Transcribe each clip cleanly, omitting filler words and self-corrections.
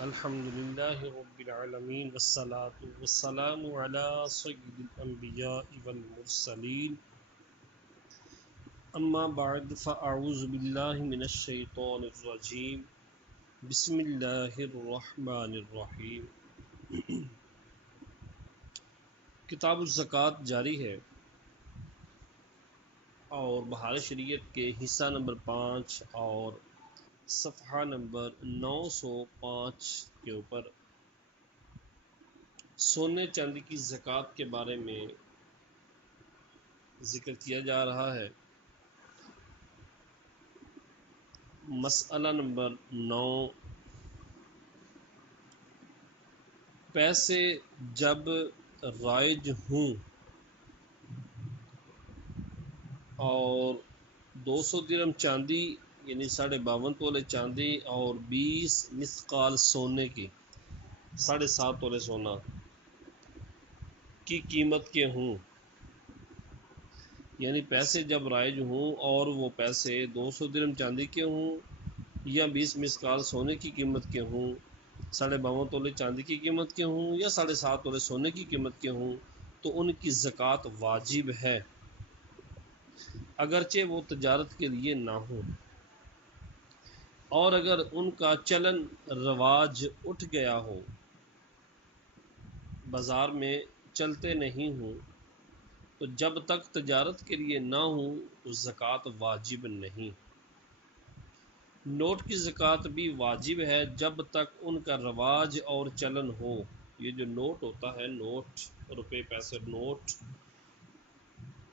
الحمدللہ رب العالمین والصلاة والسلام علی سید الانبیاء والمرسلین اما بعد فاعوذ باللہ من الشیطان الرجیم بسم اللہ الرحمن الرحیم۔ کتاب الزکوٰۃ جاری ہے اور بہار شریعت کے حصہ نمبر 5 اور صفحہ نمبر 905 کے اوپر سونے چاندی کی زکوٰۃ کے بارے میں ذکر کیا جا رہا ہے۔ مسئلہ نمبر 9، پیسے جب رائج ہوں اور 200 درہم چاندی یعنی 52.5 تولے چاندی اور 20 مثقال سونے کی 7.5 تولے سونا کی قیمت کے ہوں، یعنی پیسے جب رائج ہوں اور وہ پیسے 200 درہم چاندی کے ہوں یا 20 مثقال سونے کی قیمت کے ہوں، 52.5 تولے چاندی کی قیمت کے ہوں یا 7.5 تولے سونے کی قیمت کے ہوں، تو ان کی زکوٰۃ واجب ہے، اگرچہ وہ تجارت کے لیے نہ ہوں۔ اور اگر ان کا چلن رواج اٹھ گیا ہو، بازار میں چلتے نہیں ہوں، تو جب تک تجارت کے لیے نہ ہوں تو زکوٰۃ واجب نہیں۔ نوٹ کی زکوٰۃ بھی واجب ہے جب تک ان کا رواج اور چلن ہو۔ یہ جو نوٹ ہوتا ہے، نوٹ، روپے، پیسے، نوٹ،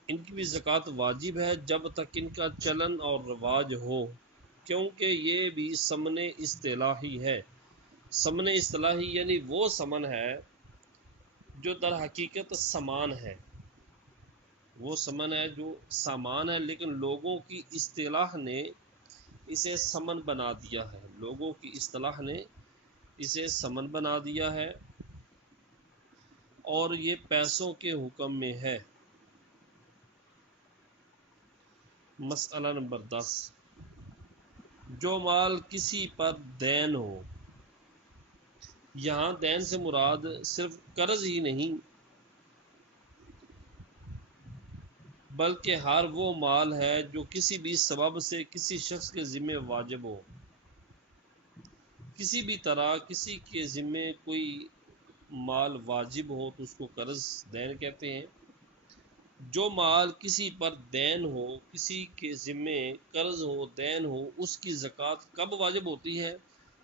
ان کی بھی زکوٰۃ واجب ہے جب تک ان کا چلن اور رواج ہو، کیونکہ یہ بھی ثمن اصطلاحی ہے۔ ثمن اصطلاحی یعنی وہ ثمن ہے جو در حقیقت سامان ہے، وہ ثمن ہے جو سامان ہے، لیکن لوگوں کی اصطلاح نے اسے ثمن بنا دیا ہے، لوگوں کی اصطلاح نے اسے ثمن بنا دیا ہے اور یہ پیسوں کے حکم میں ہے۔ مسئلہ نمبر 10، جو مال کسی پر دین ہو، یہاں دین سے مراد صرف قرض ہی نہیں بلکہ ہر وہ مال ہے جو کسی بھی سبب سے کسی شخص کے ذمہ واجب ہو۔ کسی بھی طرح کسی کے ذمہ کوئی مال واجب ہو تو اس کو قرض دین کہتے ہیں۔ جو مال کسی پر دین ہو، کسی کے ذمہ قرض ہو، دین ہو، اس کی زکوٰۃ کب واجب ہوتی ہے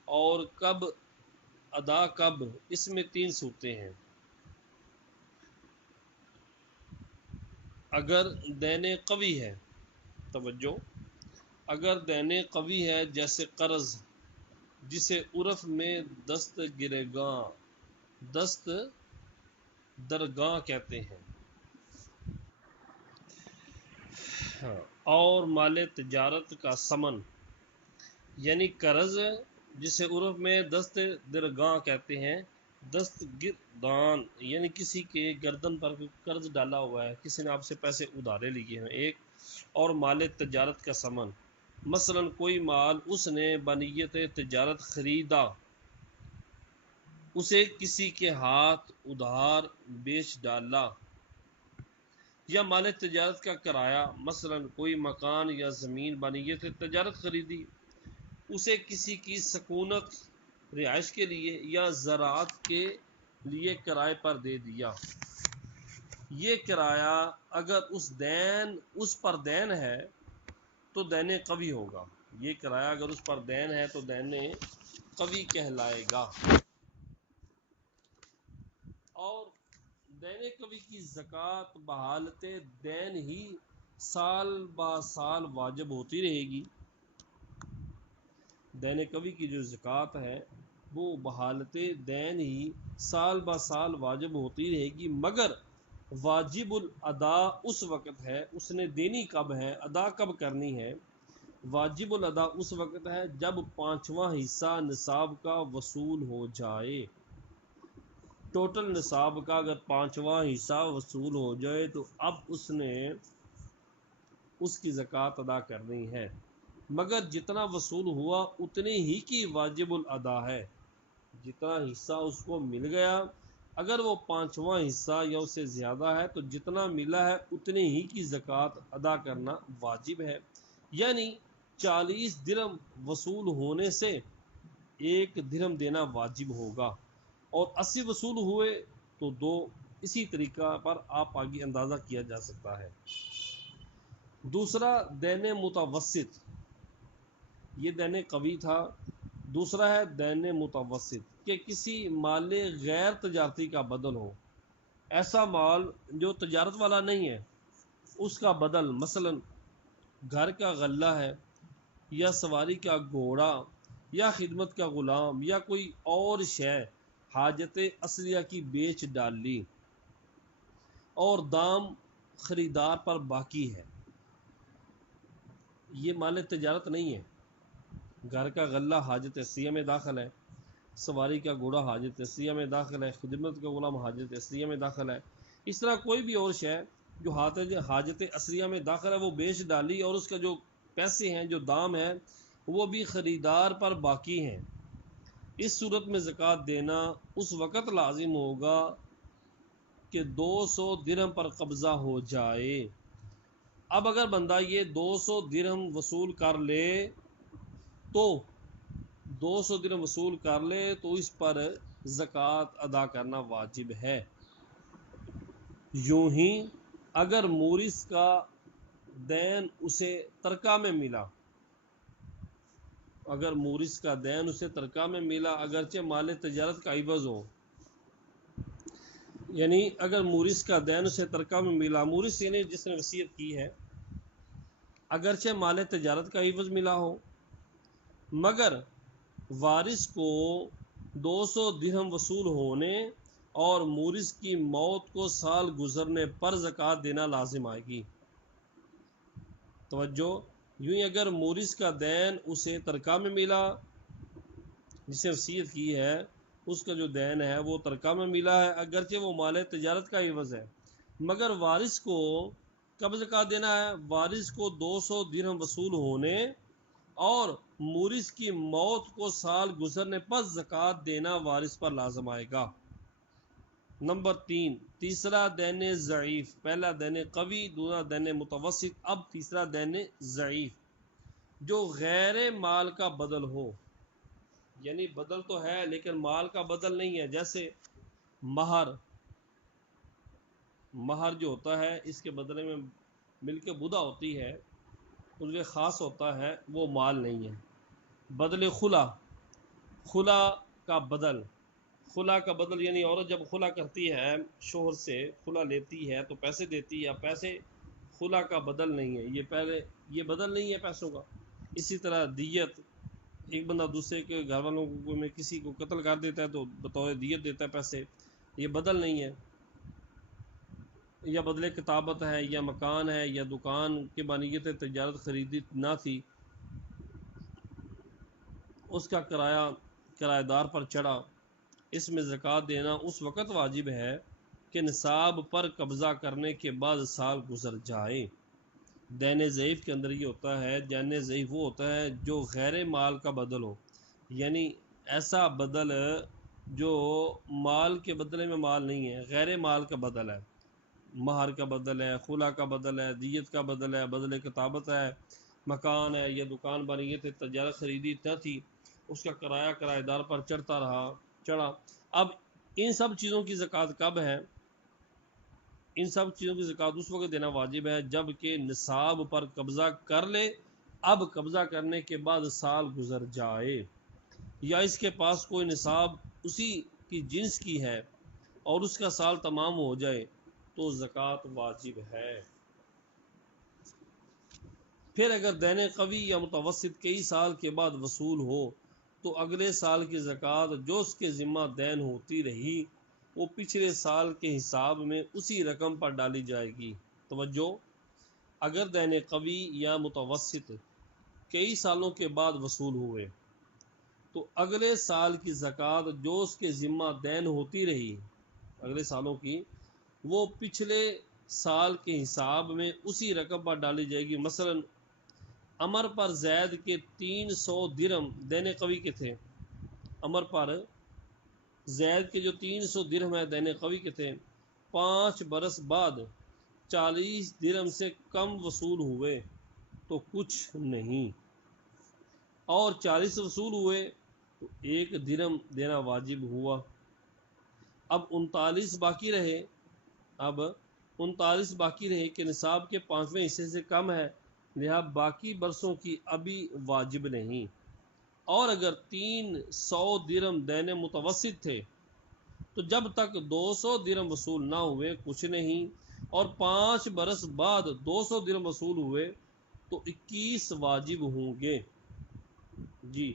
اور کب ادا کب، اس میں 3 صورتیں ہیں۔ اگر دین قوی ہے، توجہ، اگر دین قوی ہے جیسے قرض، جسے عرف میں دست درگاہ کہتے ہیں، اور مال تجارت کا ثمن یعنی قرض، جسے عرف میں دست درگاہ کہتے ہیں، دست گردان یعنی کسی کے گردن پر قرض ڈالا ہوا ہے، کسی نے آپ سے پیسے ادھارے لیے ہیں ایک، اور مال تجارت کا ثمن، مثلا کوئی مال اس نے بنیت تجارت خریدا، اسے کسی کے ہاتھ ادھار بیچ ڈالا، یا مال تجارت کا کرایہ، مثلا کوئی مکان یا زمین بنیت تجارت خریدی، اسے کسی کی سکونت، رہائش کے لیے یا زراعت کے لیے کرائے پر دے دیا۔ یہ کرایہ اگر اس پر دین ہے تو دین قوی ہوگا، یہ کرایہ اگر اس پر دین ہے تو دین قوی کہلائے گا۔ اور دین قوی کی زکوٰۃ بحالت دین ہی سال با سال واجب ہوتی رہے گی۔ دین قوی کی جو زکوٰۃ ہے وہ بحالت دین ہی سال با سال واجب ہوتی رہے گی، مگر واجب الادا اس وقت ہے، اس نے دینی کب ہے، ادا کب کرنی ہے؟ واجب الادا اس وقت ہے جب 5واں حصہ نصاب کا وصول ہو جائے۔ ٹوٹل نصاب کا اگر 5واں حصہ وصول ہو جائے تو اب اس نے اس کی زکوٰۃ ادا کرنی ہے، مگر جتنا وصول ہوا اتنے ہی کی واجب الادا ہے۔ جتنا حصہ اس کو مل گیا، اگر وہ 5واں حصہ یا اس سے زیادہ ہے تو جتنا ملا ہے اتنے ہی کی زکوٰۃ ادا کرنا واجب ہے، یعنی 40 درہم وصول ہونے سے 1 درہم دینا واجب ہوگا، اور 80 وصول ہوئے تو 2۔ اسی طریقہ پر آپ آگے اندازہ کیا جا سکتا ہے۔ دوسرا دین متوسط، یہ دین قوی تھا، دوسرا ہے دین متوسط کہ کسی مال غیر تجارتی کا بدل ہو، ایسا مال جو تجارت والا نہیں ہے اس کا بدل، مثلا گھر کا غلہ ہے یا سواری کا گھوڑا یا خدمت کا غلام یا کوئی اور شے حاجت اصلیہ کی بیچ ڈالی اور دام خریدار پر باقی ہے، یہ مال تجارت نہیں ہے۔ گھر کا غلہ حاجت اصلیہ میں داخل ہے، سواری کا گھوڑا حاجت اصلیہ میں داخل ہے، خدمت کا غلام حاجت اصلیہ میں داخل ہے، اس طرح کوئی بھی اور شے جو حاجت اصلیہ میں داخل ہے وہ بیچ ڈالی اور اس کا جو پیسے ہیں، جو دام ہے، وہ بھی خریدار پر باقی ہیں، اس صورت میں زکوٰۃ دینا اس وقت لازم ہوگا کہ 200 درہم پر قبضہ ہو جائے۔ اب اگر بندہ یہ 200 درہم وصول کر لے تو 200 درہم وصول کر لے تو اس پر زکوٰۃ ادا کرنا واجب ہے۔ یوں ہی اگر مورث کا دین اسے ترکہ میں ملا، اگر مورث کا دین اسے ترکہ میں ملا اگرچہ مال تجارت کا عوض ہو، یعنی اگر مورث کا دین اسے ترکہ میں ملا، مورث یعنی جس نے وصیت کی ہے، اگرچہ مال تجارت کا عوض ملا ہو مگر وارث کو 200 درہم وصول ہونے اور مورث کی موت کو سال گزرنے پر زکوٰۃ دینا لازم آئے گی۔ توجہ، یوں ہی اگر مورث کا دین اسے ترکہ میں ملا، جس نے وصیت کی ہے اس کا جو دین ہے وہ ترکہ میں ملا ہے، اگرچہ وہ مال تجارت کا عوض ہے، مگر وارث کو کب زکوٰۃ دینا ہے؟ وارث کو 200 درہم وصول ہونے اور مورث کی موت کو سال گزرنے پر زکوٰۃ دینا وارث پر لازم آئے گا۔ نمبر 3، تیسرا دین ضعیف، پہلا دین قوی، دوسرا دین متوسط، اب تیسرا دین ضعیف جو غیر مال کا بدل ہو، یعنی بدل تو ہے لیکن مال کا بدل نہیں ہے، جیسے مہر جو ہوتا ہے اس کے بدلے میں مل کے بدہ ہوتی ہے، اس کے خاص ہوتا ہے، وہ مال نہیں ہے۔ بدل خلا کا بدل یعنی عورت جب خلا کرتی ہے شوہر سے، خلا لیتی ہے تو پیسے دیتی ہے، پیسے خلا کا بدل نہیں ہے، یہ بدل نہیں ہے پیسوں کا۔ اسی طرح دیت، ایک بندہ دوسرے کے گھر والوں کو میں کسی کو قتل کر دیتا ہے تو بطور دیت دیتا ہے پیسے، یہ بدل نہیں ہے۔ یا بدلے کتابت ہے، یا مکان ہے، یا دکان کے بانیت تجارت خریدی نہ تھی، اس کا کرایہ دار پر چڑھا، اس میں زکوٰۃ دینا اس وقت واجب ہے کہ نصاب پر قبضہ کرنے کے بعد سال گزر جائے۔ دین ضعیف کے اندر یہ ہوتا ہے، دین ضعیف وہ ہوتا ہے جو غیر مال کا بدل ہو، یعنی ایسا بدل جو مال کے بدلے میں مال نہیں ہے، غیر مال کا بدل ہے، مہر کا بدل ہے، خلا کا بدل ہے، دیت کا بدل ہے، بدل کتابت ہے، مکان ہے یا دکان بنی ہے، تجارت خریدی نہ تھی، اس کا کرایہ دار پر چڑھا۔ اب ان سب چیزوں کی زکوٰۃ کب ہے؟ ان سب چیزوں کی زکوٰۃ اس وقت دینا واجب ہے جب کہ نصاب پر قبضہ کر لے، اب قبضہ کرنے کے بعد سال گزر جائے، یا اس کے پاس کوئی نصاب اسی کی جنس کی ہے اور اس کا سال تمام ہو جائے تو زکوٰۃ واجب ہے۔ پھر اگر دین قوی یا متوسط کئی سال کے بعد وصول ہو تو اگلے سال کی زکوٰۃ جو اس کے ذمہ دین ہوتی رہی وہ پچھلے سال کے حساب میں اسی رقم پر ڈالی جائے گی۔ توجہ، اگر دین قوی یا متوسط کئی سالوں کے بعد وصول ہوئے تو اگلے سال کی زکوٰۃ جو اس کے ذمہ دین ہوتی رہی اگلے سالوں کی، وہ پچھلے سال کے حساب میں اسی رقم پر ڈالی جائے گی۔ مثلا عمر پر زید کے 300 درہم دین قوی کے تھے، عمر پر زید کے جو 300 درہم ہے دین قوی کے تھے 5 برس بعد 40 درہم سے کم وصول ہوئے تو کچھ نہیں، اور 40 وصول ہوئے تو 1 درہم دینا واجب ہوا۔ اب 39 باقی رہے کہ نصاب کے 5ویں حصے سے کم ہے، لہذا باقی برسوں کی ابھی واجب نہیں۔ اور اگر 300 درہم دین متوسط تھے تو جب تک 200 درہم وصول نہ ہوئے کچھ نہیں، اور 5 برس بعد 200 درہم وصول ہوئے تو 21 واجب ہوں گے۔ جی،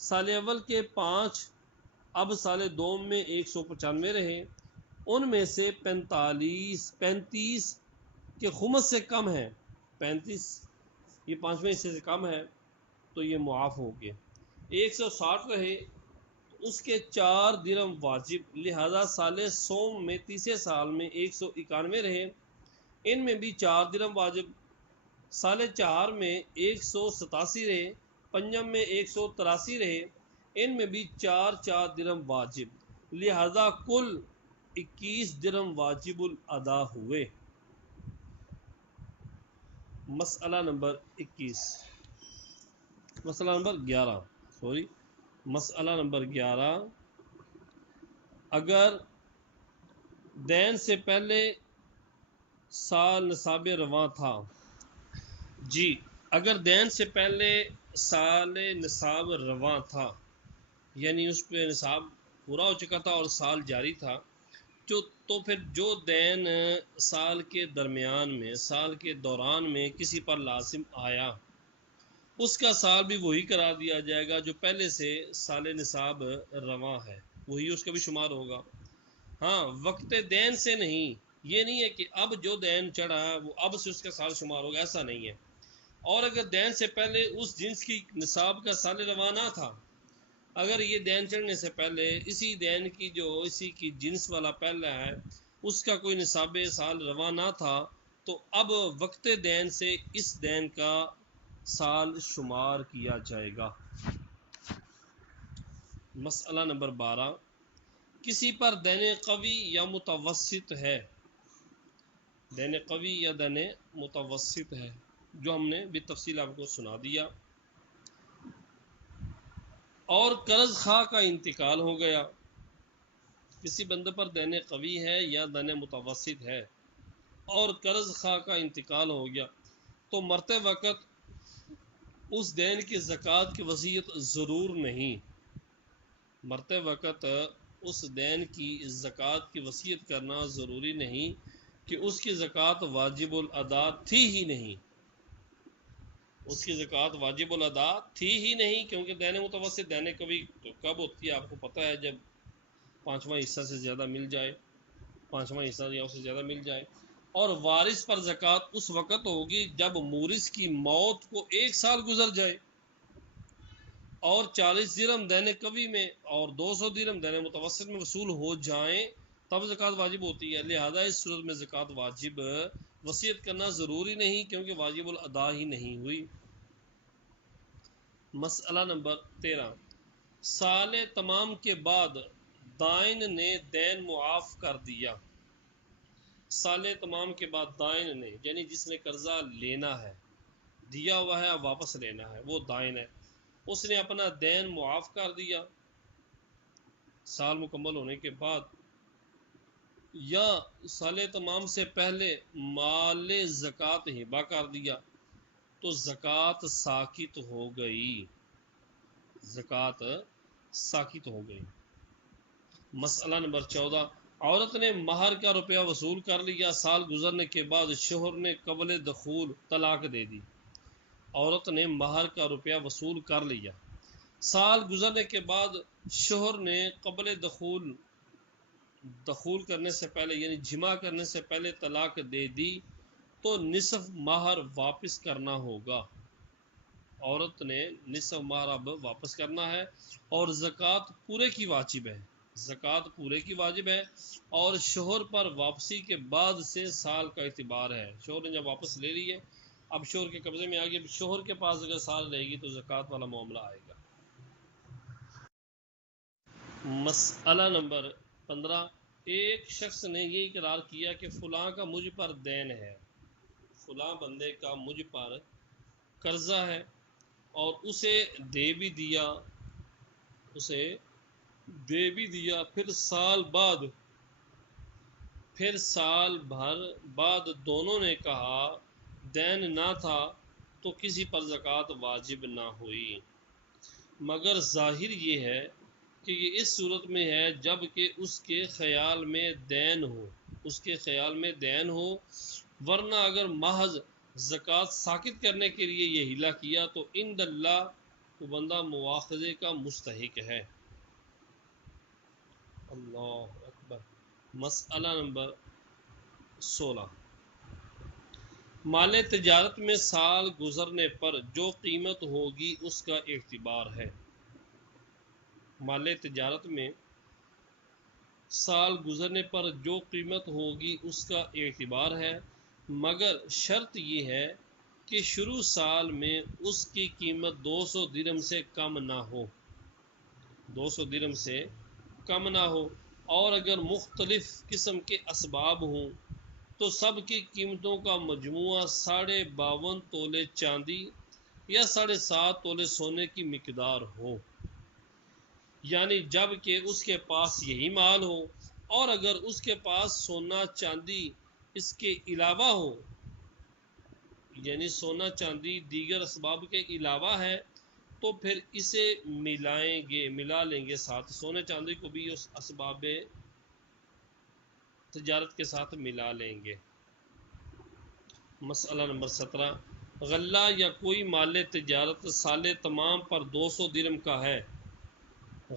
سال اول کے 5، اب سال دوم میں 195 رہے، ان میں سے 35 کے خمس سے کم ہے، 35 یہ 5ویں حصے سے کم ہے تو یہ معاف ہو گئے۔ 160 رہے تو اس کے 4 درہم واجب، لہذا سال سوم میں تیسرے سال میں 191 رہے، ان میں بھی 4 درہم واجب۔ سال 4 میں 187 رہے، پنجم میں 183 رہے، ان میں بھی 4 درہم واجب، لہذا کل 21 درہم واجب الادا ہوئے۔ مسئلہ نمبر 11 اگر دین سے پہلے سال نصاب رواں تھا، جی اگر دین سے پہلے سال نصاب رواں تھا یعنی اس پہ نصاب پورا ہو چکا تھا اور سال جاری تھا، تو پھر جو دین سال کے درمیان میں، سال کے دوران میں کسی پر لازم آیا، اس کا سال بھی وہی قرار دیا جائے گا جو پہلے سے سال نصاب رواں ہے، وہی اس کا بھی شمار ہوگا۔ ہاں، وقت دین سے نہیں، یہ نہیں ہے کہ اب جو دین چڑھا وہ اب سے اس کا سال شمار ہوگا، ایسا نہیں ہے۔ اور اگر دین سے پہلے اس جنس کی نصاب کا سال رواں نہ تھا، اگر یہ دین چڑھنے سے پہلے اسی دین کی اسی کی جنس والا پہلا ہے اس کا کوئی نصاب سال رواں نہ تھا، تو اب وقت دین سے اس دین کا سال شمار کیا جائے گا۔ مسئلہ نمبر 12 کسی پر دین قوی یا متوسط ہے، دین قوی یا دین متوسط ہے، جو ہم نے بھی تفصیل آپ کو سنا دیا، اور قرض خواہ کا انتقال ہو گیا۔ کسی بندے پر دین قوی ہے یا دین متوسط ہے اور قرض خواہ کا انتقال ہو گیا تو مرتے وقت اس دین کی زکوٰۃ کی وصیت ضرور نہیں، مرتے وقت اس دین کی زکوٰۃ کی وصیت کرنا ضروری نہیں کہ اس کی زکوٰۃ واجب الادا تھی ہی نہیں، اس کی زکوٰۃ واجب الادا تھی ہی نہیں، کیونکہ دین متوسط دین قوی تو کب ہوتی ہے آپ کو پتہ ہے، جب 5واں حصہ سے زیادہ مل جائے، 5واں حصہ یا اس سے زیادہ مل جائے، اور وارث پر زکوٰۃ اس وقت ہوگی جب مورث کی موت کو 1 سال گزر جائے اور 40 درہم دین قوی میں اور 200 درہم دین متوسط میں وصول ہو جائیں تب زکوٰۃ واجب ہوتی ہے، لہذا اس صورت میں زکوٰۃ واجب وصیت کرنا ضروری نہیں کیونکہ واجب الادا ہی نہیں ہوئی۔ مسئلہ نمبر 13 سال تمام کے بعد دائن نے دین معاف کر دیا، سال تمام کے بعد دائن نے یعنی جس نے قرضہ لینا ہے، دیا ہوا ہے اب واپس لینا ہے، وہ دائن ہے، اس نے اپنا دین معاف کر دیا سال مکمل ہونے کے بعد، یا سال تمام سے پہلے مال زکوٰۃ ہبہ کر دیا تو زکوٰۃ ساقط ہو گئی، زکوٰۃ ساقط ہو گئی۔ مسئلہ نمبر 14 عورت نے مہر کا روپیہ وصول کر لیا، سال گزرنے کے بعد شوہر نے قبل دخول طلاق دے دی۔ عورت نے مہر کا روپیہ وصول کر لیا، سال گزرنے کے بعد شوہر نے قبل دخول کرنے سے پہلے یعنی جمع کرنے سے پہلے طلاق دے دی تو نصف مہر واپس کرنا ہوگا، عورت نے نصف مہر اب واپس کرنا ہے، اور زکوٰۃ پورے کی واجب ہے، زکوٰۃ پورے کی واجب ہے، اور شوہر پر واپسی کے بعد سے سال کا اعتبار ہے، شوہر نے جب واپس لے لی ہے اب شوہر کے قبضے میں آ گئی، اب شوہر کے پاس اگر سال رہے گی تو زکوٰۃ والا معاملہ آئے گا۔ مسئلہ نمبر 15، ایک شخص نے یہ اقرار کیا کہ فلاں کا مجھ پر دین ہے، فلاں بندے کا مجھ پر قرضہ ہے، اور اسے دے بھی دیا، پھر سال بھر بعد دونوں نے کہا دین نہ تھا تو کسی پر زکوٰۃ واجب نہ ہوئی، مگر ظاہر یہ ہے کہ یہ اس صورت میں ہے جب کہ اس کے خیال میں دین ہو، ورنہ اگر محض زکوٰۃ ساقط کرنے کے لیے یہ ہیلا کیا تو عند اللہ وہ بندہ مواخذے کا مستحق ہے۔ اللہ اکبر۔ مسئلہ نمبر 16، مال تجارت میں سال گزرنے پر جو قیمت ہوگی اس کا اعتبار ہے۔ مال تجارت میں سال گزرنے پر جو قیمت ہوگی اس کا اعتبار ہے، مگر شرط یہ ہے کہ شروع سال میں اس کی قیمت 200 درہم سے کم نہ ہو، 200 درہم سے کم نہ ہو، اور اگر مختلف قسم کے اسباب ہوں تو سب کی قیمتوں کا مجموعہ 52.5 تولے چاندی یا 7.5 تولے سونے کی مقدار ہو، یعنی جب کہ اس کے پاس یہی مال ہو، اور اگر اس کے پاس سونا چاندی اس کے علاوہ ہو، یعنی سونا چاندی دیگر اسباب کے علاوہ ہے، تو پھر اسے ملا لیں گے ساتھ، سونے چاندی کو بھی اس اسباب تجارت کے ساتھ ملا لیں گے۔ مسئلہ نمبر 17، غلہ یا کوئی مال تجارت سال تمام پر 200 درہم کا ہے،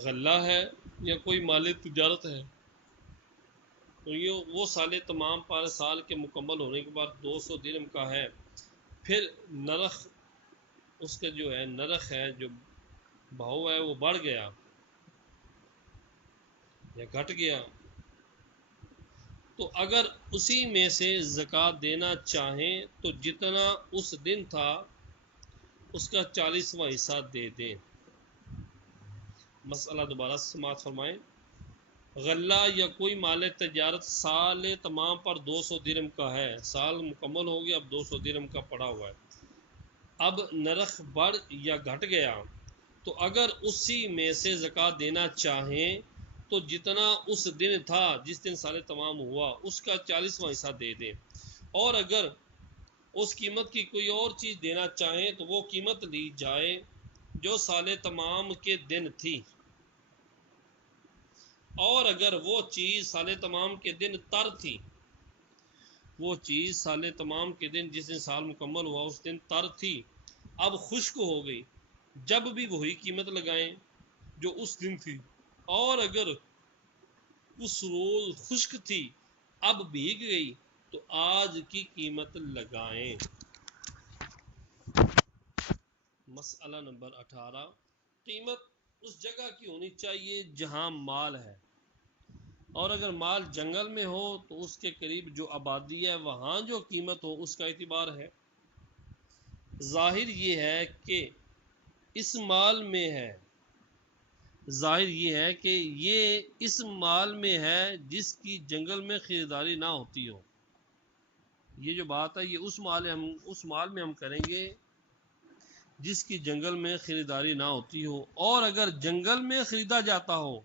غلہ ہے یا کوئی مال تجارت ہے تو وہ سال تمام پر سال کے مکمل ہونے کے بعد 200 درہم کا ہے، پھر نرخ اس کا جو ہے نرخ ہے جو بھاؤ ہے وہ بڑھ گیا یا گھٹ گیا، تو اگر اسی میں سے زکوٰۃ دینا چاہیں تو جتنا اس دن تھا اس کا 40واں حصہ دے دیں۔ مسئلہ دوبارہ سماعت فرمائیں۔ غلہ یا کوئی مال تجارت سال تمام پر 200 درہم کا ہے، سال مکمل ہو گیا، اب 200 درہم کا پڑا ہوا ہے، اب نرخ بڑھ یا گھٹ گیا، تو اگر اسی میں سے زکوٰۃ دینا چاہیں تو جتنا اس دن تھا جس دن سال تمام ہوا اس کا 40واں حصہ دے دیں، اور اگر اس قیمت کی کوئی اور چیز دینا چاہیں تو وہ قیمت لی جائے جو سال تمام کے دن تھی، اور اگر وہ چیز سال تمام کے دن تر تھی، وہ چیز سال تمام کے دن جس دن سال مکمل ہوا اس دن تر تھی، اب خشک ہو گئی، جب بھی وہی قیمت لگائیں جو اس دن تھی، اور اگر اس روز خشک تھی اب بھیگ گئی تو آج کی قیمت لگائیں۔ مسئلہ نمبر 18، قیمت اس جگہ کی ہونی چاہیے جہاں مال ہے، اور اگر مال جنگل میں ہو تو اس کے قریب جو آبادی ہے وہاں جو قیمت ہو اس کا اعتبار ہے۔ ظاہر یہ ہے کہ اس مال میں ہے جس کی جنگل میں خریداری نہ ہوتی ہو، یہ جو بات ہے یہ اس مال میں ہم کریں گے جس کی جنگل میں خریداری نہ ہوتی ہو، اور اگر جنگل میں خریدا جاتا ہو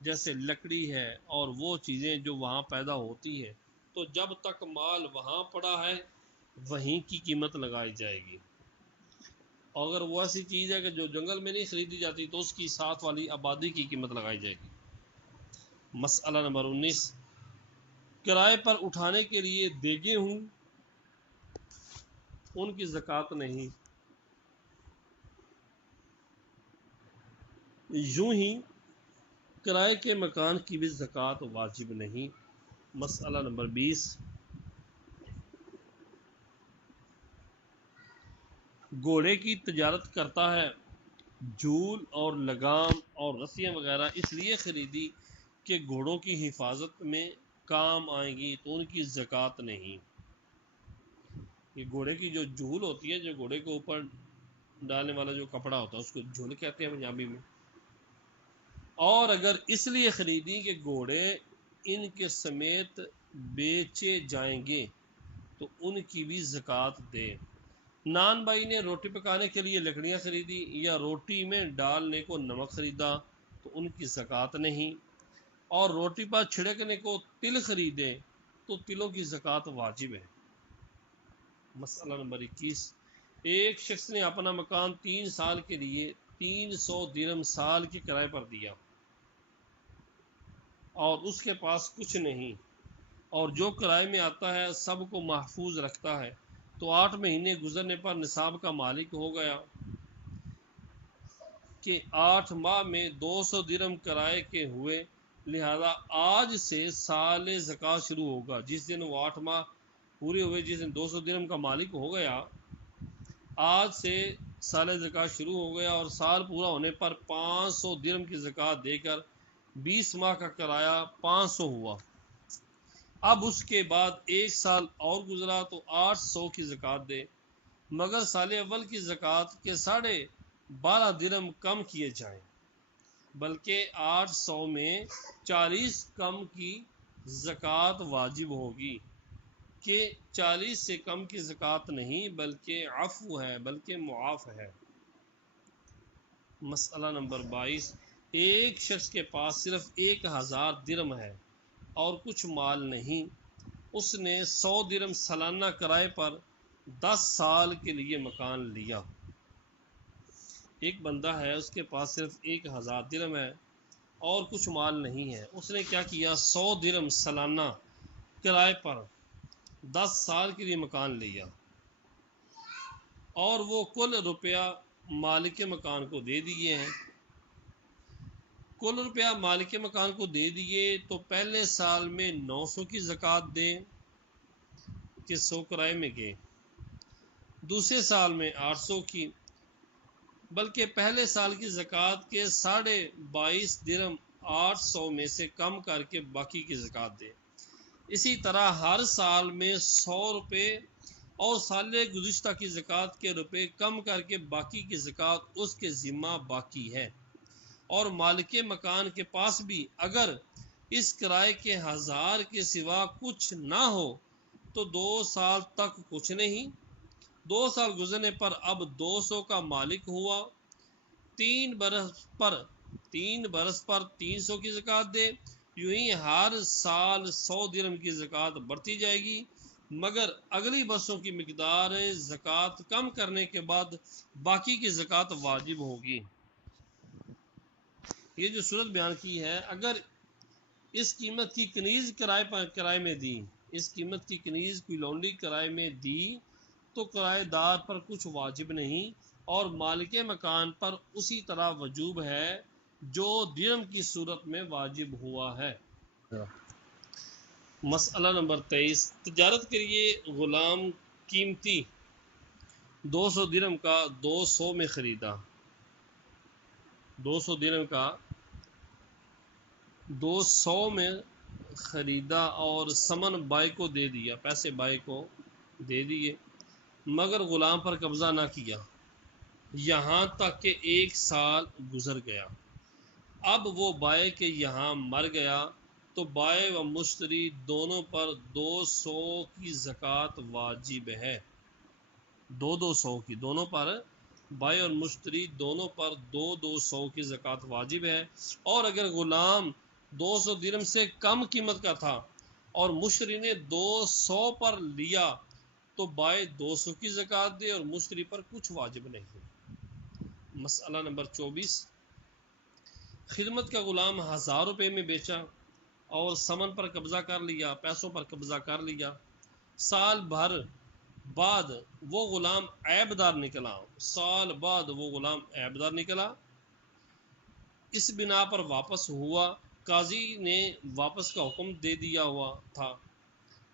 جیسے لکڑی ہے اور وہ چیزیں جو وہاں پیدا ہوتی ہے، تو جب تک مال وہاں پڑا ہے وہیں کی قیمت لگائی جائے گی، اگر وہ ایسی چیز ہے کہ جو جنگل میں نہیں خریدی جاتی تو اس کی ساتھ والی آبادی کی قیمت لگائی جائے گی۔ مسئلہ نمبر 19، کرائے پر اٹھانے کے لیے دیگیں ہوں ان کی زکوٰۃ نہیں، یوں ہی کرائے کے مکان کی بھی زکوٰۃ واجب نہیں۔ مسئلہ نمبر 20، گھوڑے کی تجارت کرتا ہے، جھول اور لگام اور رسیاں وغیرہ اس لیے خریدی کہ گھوڑوں کی حفاظت میں کام آئیں گی تو ان کی زکوٰۃ نہیں۔ یہ گھوڑے کی جو جھول ہوتی ہے، جو گھوڑے کے اوپر ڈالنے والا جو کپڑا ہوتا ہے اس کو جھول کہتے ہیں پنجابی میں، اور اگر اس لیے خریدی کہ گھوڑے ان کے سمیت بیچے جائیں گے تو ان کی بھی زکوٰۃ دے۔ نان بھائی نے روٹی پکانے کے لیے لکڑیاں خریدی یا روٹی میں ڈالنے کو نمک خریدا تو ان کی زکوٰۃ نہیں، اور روٹی پر چھڑکنے کو تل خریدے تو تلوں کی زکوٰۃ واجب ہے۔ مسئلہ نمبر 21، ایک شخص نے اپنا مکان 3 سال کے لیے 300 درہم سال کے کرائے پر دیا اور اس کے پاس کچھ نہیں، اور جو کرائے میں آتا ہے سب کو محفوظ رکھتا ہے، تو 8 مہینے گزرنے پر نصاب کا مالک ہو گیا کہ 8 ماہ میں 200 درہم کرائے کے ہوئے، لہذا آج سے سال زکوٰۃ شروع ہوگا۔ جس دن وہ 8 ماہ پورے ہوئے، جس دن 200 درہم کا مالک ہو گیا، آج سے سال زکوٰۃ شروع ہو گیا، اور سال پورا ہونے پر 500 درہم کی زکوٰۃ دے کر 20 ماہ کا کرایہ 500 ہوا۔ اب اس کے بعد 1 سال اور گزرا تو 800 کی زکوٰۃ دے، مگر سال اول کی زکوٰۃ کے 12.5 درہم کم کیے جائیں، بلکہ 800 میں 40 کم کی زکوٰۃ واجب ہوگی، کہ 40 سے کم کی زکوٰۃ نہیں بلکہ عفو ہے، بلکہ معاف ہے۔ مسئلہ نمبر 22، ایک شخص کے پاس صرف 1000 درہم ہے اور کچھ مال نہیں، اس نے 100 درہم سالانہ کرائے پر 10 سال کے لیے مکان لیا۔ ایک بندہ ہے، اس کے پاس صرف 1000 درہم ہے اور کچھ مال نہیں ہے، اس نے کیا کیا، 100 درہم سالانہ کرائے پر 10 سال کے لیے مکان لیا، اور وہ کل روپیہ مالک مکان کو دے دیے ہیں۔ کل روپیہ مالک مکان کو دے دیے تو پہلے سال میں 900 کی زکوٰۃ دے کہ 100 کرائے میں گئے، دوسرے سال میں 800 کی، بلکہ پہلے سال کی زکوٰۃ کے 22.5 درہم 800 میں سے کم کر کے باقی کی زکوٰۃ دے۔ اسی طرح ہر سال میں 100 روپے اور سال گزشتہ کی زکوٰۃ کے روپے کم کر کے باقی کی زکوٰۃ اس کے ذمہ باقی ہے، اور مالک مکان کے پاس بھی اگر اس کرائے کے 1000 کے سوا کچھ نہ ہو تو 2 سال تک کچھ نہیں، 2 سال گزرنے پر اب 200 کا مالک ہوا، 3 برس پر 300 کی زکوٰۃ دے، یوں ہی ہر سال 100 درہم کی زکوٰۃ بڑھتی جائے گی، مگر اگلی برسوں کی مقدار زکوٰۃ کم کرنے کے بعد باقی کی زکوٰۃ واجب ہوگی۔ یہ جو صورت بیان کی ہے، اگر اس قیمت کی کنیز کرائے میں دی، اس قیمت کی کنیز کوئی لونڈی کرائے میں دی تو کرائے دار پر کچھ واجب نہیں، اور مالک مکان پر اسی طرح وجوب ہے جو درہم کی صورت میں واجب ہوا ہے۔ مسئلہ نمبر 23، تجارت کے لیے غلام قیمتی 200 درہم کا 200 میں خریدا، 200 درہم کا 200 میں خریدا اور ثمن بائی کو دے دیا، پیسے بائی کو دے دیے، مگر غلام پر قبضہ نہ کیا یہاں تک کہ 1 سال گزر گیا۔ اب وہ بائے کے یہاں مر گیا تو بائے و مشتری دونوں پر 200 کی زکوٰۃ واجب ہے، 200 کی، دونوں پر، بائے اور مشتری دونوں پر 200 کی زکوٰۃ واجب ہے۔ اور اگر غلام 200 درہم سے کم قیمت کا تھا اور مشتری نے 200 پر لیا تو بائے 200 کی زکوٰۃ دے اور مشتری پر کچھ واجب نہیں۔ مسئلہ نمبر 24، خدمت کا غلام 1000 روپے میں بیچا اور ثمن پر قبضہ کر لیا، پیسوں پر قبضہ کر لیا، سال بھر بعد وہ غلام عیب دار نکلا، سال بعد وہ غلام عیب دار نکلا، اس بنا پر واپس ہوا، قاضی نے واپس کا حکم دے دیا ہوا تھا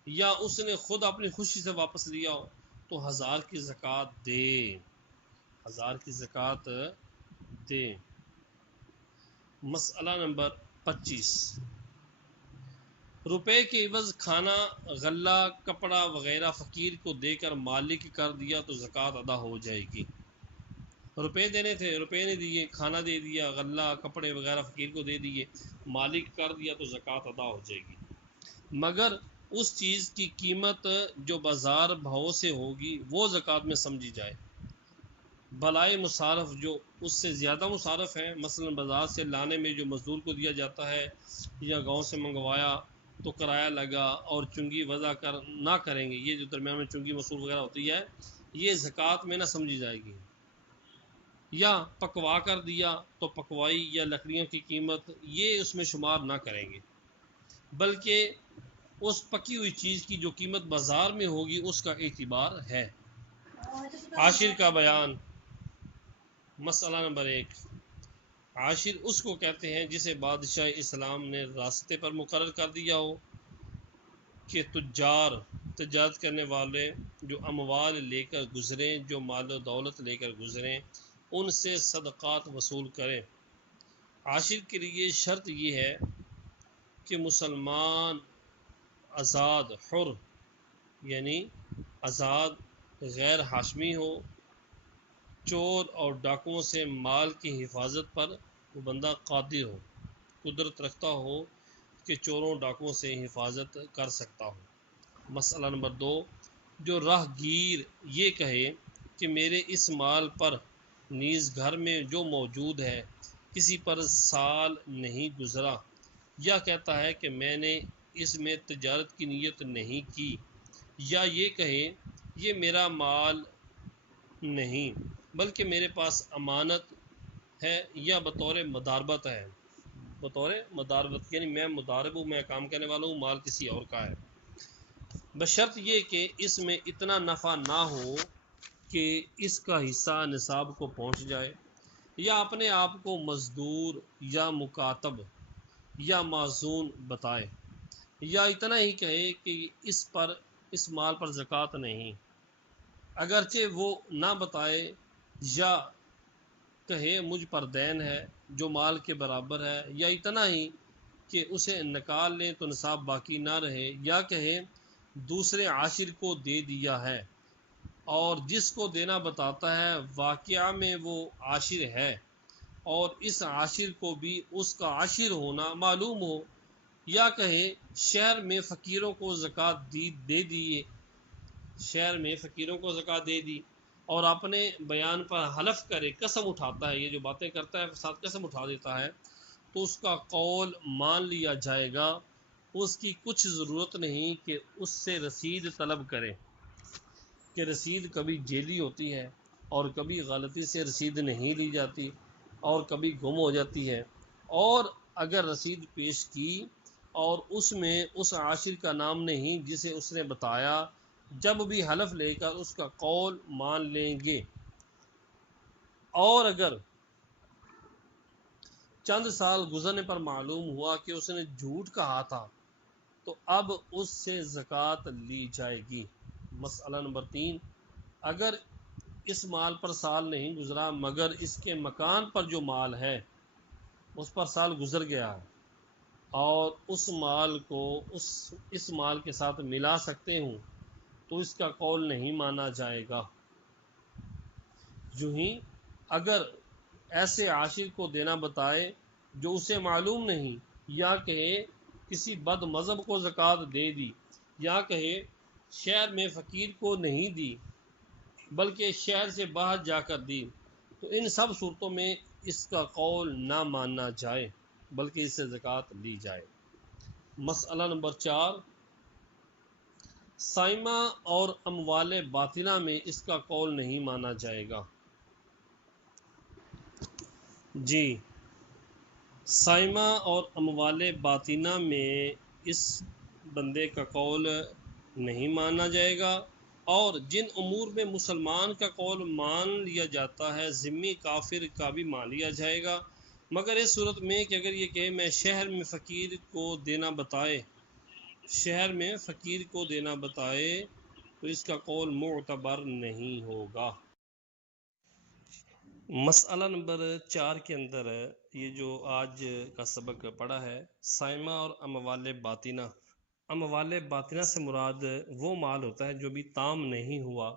یا اس نے خود اپنی خوشی سے واپس لیا ہو تو 1000 کی زکوٰۃ دے، 1000 کی زکوٰۃ دے۔ مسئلہ نمبر 25، روپے کے عوض کھانا، غلہ، کپڑا وغیرہ فقیر کو دے کر مالک کر دیا تو زکوٰۃ ادا ہو جائے گی۔ روپے دینے تھے، روپے نہیں دیے، کھانا دے دیا، غلہ کپڑے وغیرہ فقیر کو دے دیے، مالک کر دیا تو زکوٰۃ ادا ہو جائے گی۔ مگر اس چیز کی قیمت جو بازار بھاؤ سے ہوگی وہ زکوٰۃ میں سمجھی جائے۔ بلائے مصارف جو اس سے زیادہ مصارف ہیں، مثلا بازار سے لانے میں جو مزدور کو دیا جاتا ہے یا گاؤں سے منگوایا تو کرایہ لگا اور چنگی وضع کر نہ کریں گے، یہ جو درمیان میں چنگی مصروف وغیرہ ہوتی ہے یہ زکوٰۃ میں نہ سمجھی جائے گی۔ یا پکوا کر دیا تو پکوائی یا لکڑیوں کی قیمت یہ اس میں شمار نہ کریں گے، بلکہ اس پکی ہوئی چیز کی جو قیمت بازار میں ہوگی اس کا اعتبار ہے۔ عاشر کا بیان۔ مسئلہ نمبر 1، عاشر اس کو کہتے ہیں جسے بادشاہ اسلام نے راستے پر مقرر کر دیا ہو کہ تجارت کرنے والے جو اموال لے کر گزریں، جو مال و دولت لے کر گزریں، ان سے صدقات وصول کریں۔ عاشر کے لیے شرط یہ ہے کہ مسلمان آزاد حر یعنی آزاد غیر ہاشمی ہو، چور اور ڈاکوؤں سے مال کی حفاظت پر وہ بندہ قادر ہو، قدرت رکھتا ہو کہ چوروں ڈاکوؤں سے حفاظت کر سکتا ہو۔ مسئلہ نمبر 2، جو راہ گیر یہ کہے کہ میرے اس مال پر نیز گھر میں جو موجود ہے کسی پر سال نہیں گزرا، یا کہتا ہے کہ میں نے اس میں تجارت کی نیت نہیں کی، یا یہ کہے یہ میرا مال نہیں بلکہ میرے پاس امانت ہے یا بطور مداربت ہے، بطور مداربت یعنی میں مدارب ہوں، میں کام کرنے والا ہوں، مال کسی اور کا ہے، بشرط یہ کہ اس میں اتنا نفع نہ ہو کہ اس کا حصہ نصاب کو پہنچ جائے، یا اپنے آپ کو مزدور یا مکاتب یا معزون بتائے، یا اتنا ہی کہے کہ اس مال پر زکوٰۃ نہیں، اگرچہ وہ نہ بتائے، یا کہے مجھ پر دین ہے جو مال کے برابر ہے، یا اتنا ہی کہ اسے نکال لیں تو نصاب باقی نہ رہے، یا کہے دوسرے عاشر کو دے دیا ہے اور جس کو دینا بتاتا ہے واقعہ میں وہ عاشر ہے اور اس عاشر کو بھی اس کا عاشر ہونا معلوم ہو، یا کہے شہر میں فقیروں کو زکوٰۃ دے دیے، شہر میں فقیروں کو زکوٰۃ دے دی، اور اپنے بیان پر حلف کرے، قسم اٹھاتا ہے، یہ جو باتیں کرتا ہے ساتھ قسم اٹھا دیتا ہے، تو اس کا قول مان لیا جائے گا۔ اس کی کچھ ضرورت نہیں کہ اس سے رسید طلب کرے، کہ رسید کبھی جعلی ہوتی ہے اور کبھی غلطی سے رسید نہیں لی جاتی اور کبھی گم ہو جاتی ہے، اور اگر رسید پیش کی اور اس میں اس عاشر کا نام نہیں جسے اس نے بتایا، جب بھی حلف لے کر اس کا قول مان لیں گے، اور اگر چند سال گزرنے پر معلوم ہوا کہ اس نے جھوٹ کہا تھا تو اب اس سے زکوٰۃ لی جائے گی۔ مسئلہ نمبر 3، اگر اس مال پر سال نہیں گزرا مگر اس کے مکان پر جو مال ہے اس پر سال گزر گیا اور اس مال کو اس مال کے ساتھ ملا سکتے ہوں تو اس کا قول نہیں مانا جائے گا۔ یوں ہی اگر ایسے عاشر کو دینا بتائے جو اسے معلوم نہیں، یا کہے کسی بد مذہب کو زکوٰۃ دے دی، یا کہے شہر میں فقیر کو نہیں دی بلکہ شہر سے باہر جا کر دی، تو ان سب صورتوں میں اس کا قول نہ مانا جائے بلکہ اس سے زکوٰۃ لی جائے۔ مسئلہ نمبر 4، سائمہ اور اموال باطنہ میں اس کا قول نہیں مانا جائے گا۔ جی، سائمہ اور اموال باطنہ میں اس بندے کا قول نہیں مانا جائے گا، اور جن امور میں مسلمان کا قول مان لیا جاتا ہے ذمی کافر کا بھی مان لیا جائے گا، مگر اس صورت میں کہ اگر یہ کہ میں شہر میں فقیر کو دینا بتائے تو اس کا قول معتبر نہیں ہوگا۔ مسئلہ نمبر 4 کے اندر یہ جو آج کا سبق پڑھا ہے، سائمہ اور اموال باطنہ۔ اموال باطنہ سے مراد وہ مال ہوتا ہے جو بھی تام نہیں ہوا،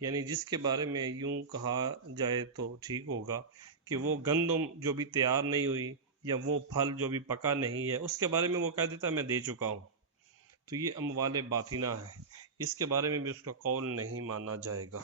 یعنی جس کے بارے میں یوں کہا جائے تو ٹھیک ہوگا کہ وہ گندم جو بھی تیار نہیں ہوئی یا وہ پھل جو بھی پکا نہیں ہے اس کے بارے میں وہ کہہ دیتا ہے میں دے چکا ہوں، تو یہ اموال باطنہ ہے، اس کے بارے میں بھی اس کا قول نہیں مانا جائے گا۔